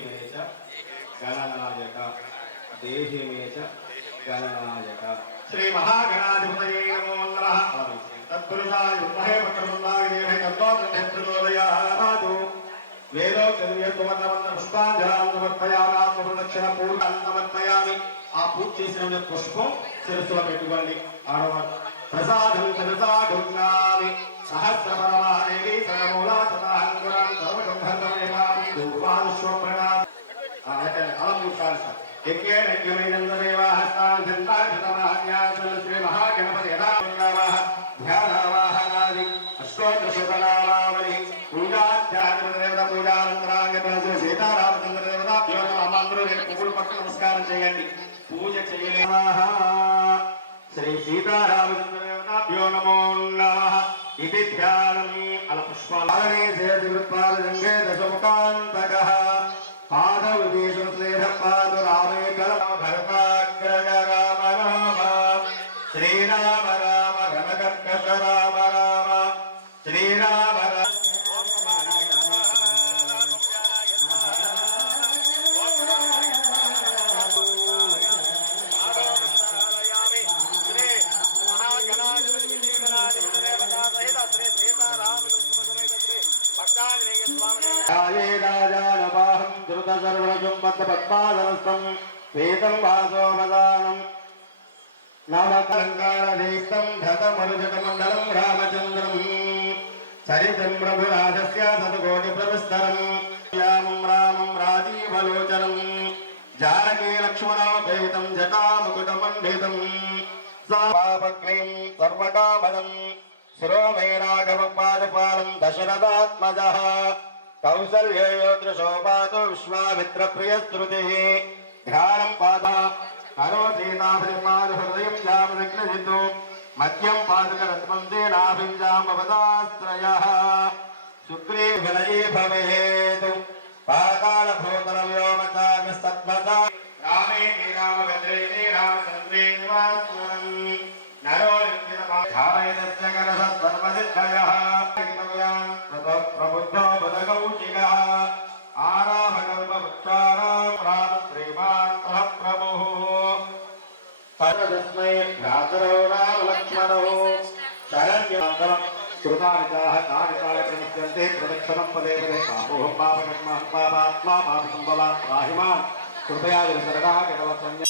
దేహి మే చ గణనాయక దేహి మే చ గణనాయక. శ్రీ మహాగణాధిపతయే నమో నమః. తత్పురుషాయ విద్మహే వక్రతుండాయ దేవే తన్నో ప్రచోదయాత్ వేదోక్తవర్ణవంత పుష్పాంజలాం సమర్పయామాం ప్రదక్షిణ పూర్ణం సమర్పయామి ఆ పూజ చేసిన పుష్పం శిరస్సులో పెట్టుకోండి. ఆడవారు ప్రసాదం ప్రసాదున్నామి సహస్రపరమాదేవి యజ్ఞేన యజ్ఞమైనందదేవాः స్థాన్ ఘంటాక్షతమహన్యాసన శ్రీ మహాగణపతి యథామంగావాः అందరూ నేను పువ్వులు పట్టు నమస్కారం చేయండి. పూజ చేయలేవాహ. శ్రీ సీతారామచంద్ర నమో నమః. ఇది ధ్యానం అల పుష్పాలనే దశముఖాంతకః. శ్రీరామ రామ ఘనకర్కశ రామ రామ శ్రీరామ రాజానపాహం ధృత సర్వజుంబద్ధ పద్మాదనస్థం వేదం రామచంద్రం చరితం ప్రభురాధస్య సతకోటి ప్రవిస్తరం శ్యామం రామం రాజీవలోచనం. జానకీ లక్ష్మణోపేతం జటాముకుటమండితం పాపక్లీం సర్వకామదం శిరో రాఘవ పాదపాలం దశరథాత్మజ విశ్వామిత్ర ప్రియశ్రుతి ధ్యానం పాద హృదయం జామదగ్నజితు మద్యం పాదకరత్మం తేనాభిం జామవదాశ్రయ సుగ్రీ వినయీ భవేతు భూతల వ్యోమచార్యస్తత్మదా రామే శ్రీరామభద్రే శ్రీరామచంద్రే నివాసం నరో ధారయతస్య కరస తదస్మై భ్రాతరో రామలక్ష్మణో శరణ్యాతరం కృతానితాः కానితాయ ప్రముచ్యంతే ప్రదక్షిణం పదే పదే పాపోహం పాపకర్మహం పాపాత్మా పాపసంభవాన్ రాహిమాన్ కృపయా శరణా గణవత్సంయ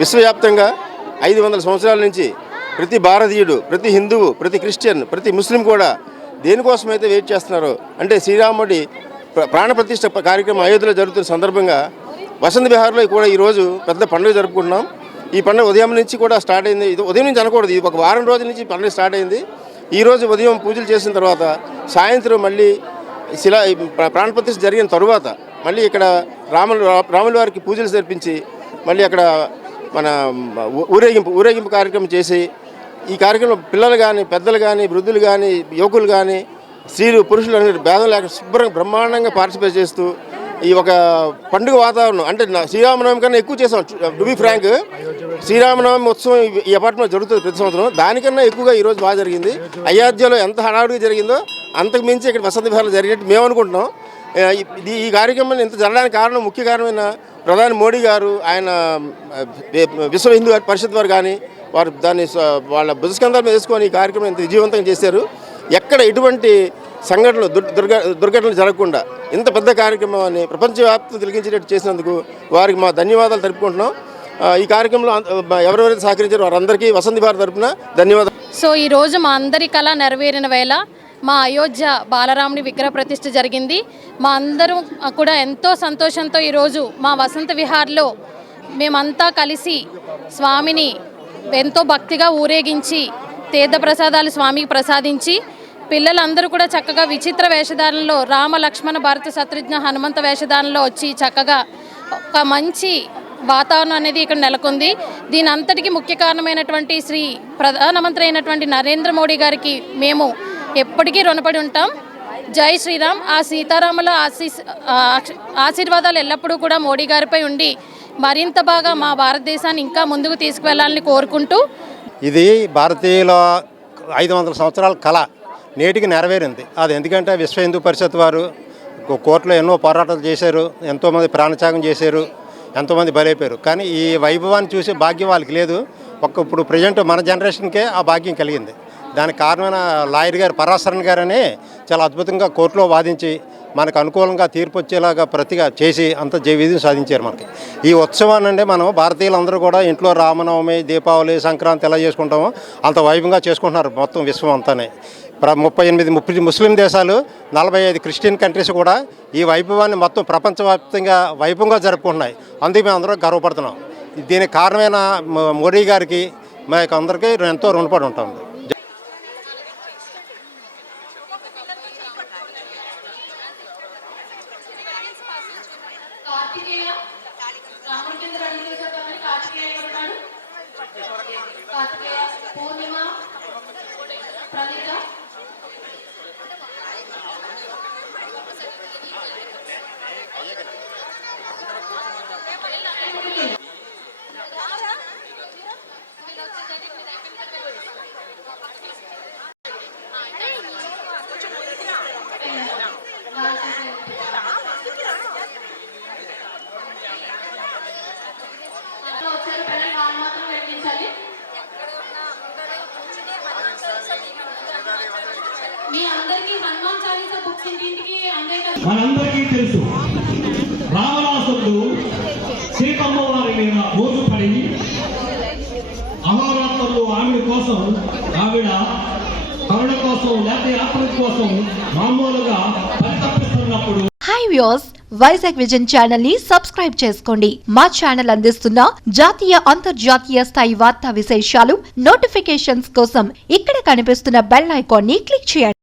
విశ్వవ్యాప్తంగా ఐదు వందల సంవత్సరాల నుంచి ప్రతి భారతీయుడు ప్రతి హిందువు ప్రతి క్రిస్టియన్ ప్రతి ముస్లిం కూడా దేనికోసమైతే వెయిట్ చేస్తున్నారో? అంటే శ్రీరాముడి ప్ర- ప్రాణప్రతిష్ఠ కార్యక్రమం అయోధ్యలో జరుగుతున్న సందర్భంగా వసంత విహార్లో కూడా ఈరోజు పెద్ద పండుగ జరుపుకుంటున్నాం. ఈ పండుగ ఉదయం నుంచి కూడా స్టార్ట్ అయింది. ఇది ఉదయం నుంచి అనకూడదు. ఇది ఒక వారం రోజుల నుంచి పండుగ స్టార్ట్ అయింది. ఈరోజు ఉదయం పూజలు చేసిన తర్వాత సాయంత్రం మళ్ళీ శిలా ప్రాణప్రతిష్ఠ జరిగిన తరువాత మళ్ళీ ఇక్కడ రాములు రాముల వారికి పూజలు జరిపించి మళ్ళీ అక్కడ మన ఊ- ఊరేగింపు ఊరేగింపు కార్యక్రమం చేసి ఈ కార్యక్రమం పిల్లలు కానీ పెద్దలు కానీ వృద్ధులు కానీ యువకులు కానీ స్త్రీలు పురుషులు అనేది భేదం లేక శుభ్రంగా బ్రహ్మాండంగా పార్టిసిపేట్ చేస్తూ ఈ ఒక పండుగ వాతావరణం అంటే శ్రీరామనవమి కన్నా ఎక్కువ చేసాం. టు బి ఫ్రాంక్ శ్రీరామనవమి ఉత్సవం ఈ- అపార్ట్మెంట్ జరుగుతుంది ప్రతి సంవత్సరం. దానికన్నా ఎక్కువగా ఈరోజు బాగా జరిగింది. అయోధ్యలో ఎంత హడావుడిగా జరిగిందో అంతకు మించి ఇక్కడ వసంత విహారంలో జరిగినట్టు మేము అనుకుంటున్నాం. ఇది ఈ కార్యక్రమం ఇంత జరగడానికి కారణం ముఖ్య కారణమైన ప్రధాని మోడీ గారు ఆయన విశ్వ హిందూ పరిషత్ వారు కానీ వారు దాన్ని వాళ్ళ బుధస్కంధాల మీద వేసుకొని ఈ కార్యక్రమం ఇంత విజయవంతంగా చేశారు. ఎక్కడ ఎటువంటి సంఘటనలు దుర్ఘ దుర్ఘటనలు జరగకుండా ఇంత పెద్ద కార్యక్రమాన్ని ప్రపంచవ్యాప్తం తిరిగించేటట్టు చేసినందుకు వారికి మా ధన్యవాదాలు తెలుపుకుంటున్నాం. ఈ కార్యక్రమంలో ఎవరెవరైతే సహకరించారో వారందరికీ వసంతి భారత్ తరపున ధన్యవాదాలు. సో ఈరోజు మా అందరి కళ నెరవేరిన వేళ మా అయోధ్య బాలరాముని విగ్రహ ప్రతిష్ఠ జరిగింది. మా అందరం కూడా ఎంతో సంతోషంతో ఈరోజు మా వసంత విహార్లో మేమంతా కలిసి స్వామిని ఎంతో భక్తిగా ఊరేగించి తీర్థ ప్రసాదాలు స్వామికి ప్రసాదించి పిల్లలందరూ కూడా చక్కగా విచిత్ర వేషధారణలో రామ లక్ష్మణ భారత శత్రుఘ్న హనుమంత వేషధారణలో వచ్చి చక్కగా ఒక మంచి వాతావరణం అనేది ఇక్కడ నెలకొంది. దీని అంతటికి ముఖ్య కారణమైనటువంటి శ్రీ ప్రధానమంత్రి అయినటువంటి నరేంద్ర మోడీ గారికి మేము ఎప్పటికీ రుణపడి ఉంటాం. జై శ్రీరామ్. ఆ సీతారాముల ఆశీస్ ఆశీర్వాదాలు ఎల్లప్పుడూ కూడా మోడీ గారిపై ఉండి మరింత బాగా మా భారతదేశాన్ని ఇంకా ముందుకు తీసుకువెళ్ళాలని కోరుకుంటూ ఇది భారతీయుల ఐదు వందల సంవత్సరాల కళ. నేటికి నెరవేరింది. అది ఎందుకంటే విశ్వ హిందూ పరిషత్ వారు కోర్టులో ఎన్నో పోరాటాలు చేశారు. ఎంతోమంది ప్రాణత్యాగం చేశారు. ఎంతోమంది బలైపోయారు. కానీ ఈ వైభవాన్ని చూసే భాగ్యం వాళ్ళకి లేదు. ఒక్క ఇప్పుడు ప్రజెంట్ మన జనరేషన్కే ఆ భాగ్యం కలిగింది. దానికి కారణమైన లాయర్ గారు పరాశరణ్ గారని చాలా అద్భుతంగా కోర్టులో వాదించి మనకు అనుకూలంగా తీర్పు వచ్చేలాగా ప్రతిగా చేసి అంత జయ సాధించారు మనకి. ఈ ఉత్సవాన్ని అంటే మనం భారతీయులందరూ కూడా ఇంట్లో రామనవమి దీపావళి సంక్రాంతి ఎలా చేసుకుంటామో అంత వైభవంగా చేసుకుంటున్నారు మొత్తం విశ్వం అంతానే. ప్ర ముప్పై ఎనిమిది ముప్పై ముస్లిం దేశాలు నలభై ఐదు క్రిస్టియన్ కంట్రీస్ కూడా ఈ వైభవాన్ని మొత్తం ప్రపంచవ్యాప్తంగా వైభవంగా జరుపుకుంటున్నాయి. అందుకే మేము అందరూ గర్వపడుతున్నాం. దీనికి కారణమైన మోడీ గారికి మా యొక్క అందరికీ ఎంతో రుణపడి ఉంటాం. కార్తికేయ రాముడి కింద రెండు చేశారు కాబట్టి కార్తికేయ ఎవరున్నాడు కార్తికేయ పూర్ణిమ అందరికీ తెలుసు. రావణాసురుడు సీతమ్మ వారి మీద మోజుపడి అహోరాత్రులు ఆవిడ కోసం ఆవిడ కరుణ కోసం లేకపోతే యాత్ర కోసం మామూలుగా పరితపిస్తున్నప్పుడు హాయ్ వ్యూస్ వైజాగ్ విజన్ ఛానల్ని సబ్స్క్రైబ్ చేసుకోండి. మా ఛానల్ అందిస్తున్న జాతీయ అంతర్జాతీయ స్థాయి వార్తా విశేషాలు నోటిఫికేషన్స్ కోసం ఇక్కడ కనిపిస్తున్న బెల్ ఐకాన్ని క్లిక్ చేయండి.